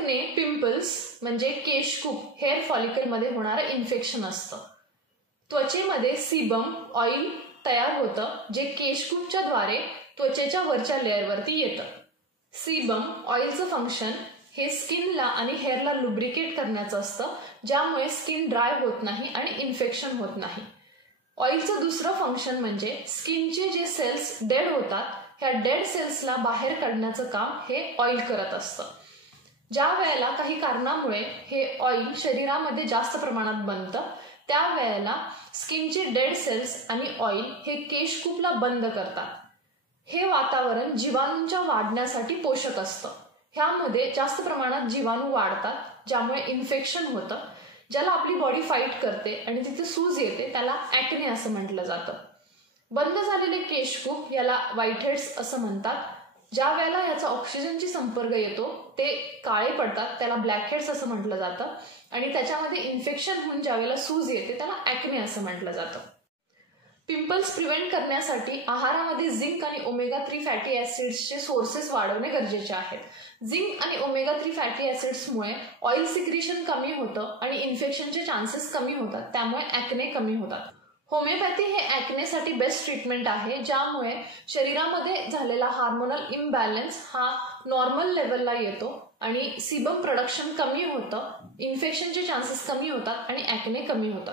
Acne, pimples म्हणजे केशकूप, hair फॉलिकलमध्ये होणारं infection असतं. त्वचेमध्ये सीबम, ऑइल तयार होतं जे केशकूपच्या द्वारे त्वचेच्या वरच्या लेअरवरती येतं. सीबम ऑइलचं फंक्शन हे स्किनला आणि हेअरला लुब्रिकेट करण्याचं असतं, ज्यामुळे स्किन ड्राय होत नाही आणि इन्फेक्शन होत नाही. ऑइलचं दुसरं फंक्शन म्हणजे स्किनचे जे सेल्स डेड होतात, ह्या डेड सेल्सला बाहेर काढण्याचं काम हे ऑइल करत असतं. ज्या वेळेला काही कारणामुळे हे ऑइल शरीरामध्ये जास्त प्रमाणात बनतं, त्यावेळेला स्किनचे डेड सेल्स आणि ऑइल हे केशकूपला बंद करतात. हे वातावरण जीवाणूंच्या वाढण्यासाठी पोषक असतं. ह्यामध्ये जास्त प्रमाणात जीवाणू वाढतात, ज्यामुळे इन्फेक्शन होतं. ज्याला आपली बॉडी फाईट करते आणि तिथे सूज येते, त्याला ॲक्ने असं म्हटलं जातं. बंद झालेले केशकूप याला व्हाईटहेड्स असं म्हणतात. ज्या वेळेला याचा ऑक्सिजनशी संपर्क येतो ते काळे पडतात, त्याला ब्लॅकहेड्स असं म्हटलं जातं. आणि त्याच्यामध्ये इन्फेक्शन होऊन ज्या वेळेला सूज येते त्याला ॲक्ने असं म्हटलं जातं. पिंपल्स प्रिव्हेंट करण्यासाठी आहारामध्ये झिंक आणि ओमेगा 3 फॅटी ॲसिड्सचे सोर्सेस वाढवणे गरजेचे आहेत. झिंक आणि ओमेगा 3 फॅटी ॲसिड्समुळे ऑइल सिक्रिशन कमी होतं आणि इन्फेक्शनचे चान्सेस कमी होतात, त्यामुळे ॲक्ने कमी होतात. होमिओपॅथी हे ॲक्नेसाठी बेस्ट ट्रीटमेंट आहे, ज्यामुळे शरीरामध्ये झालेला हार्मोनल इम्बॅलन्स हा नॉर्मल लेवलला येतो आणि सीबम प्रोडक्शन कमी होतं, इन्फेक्शनचे चान्सेस कमी होतात आणि ॲक्ने कमी होतात.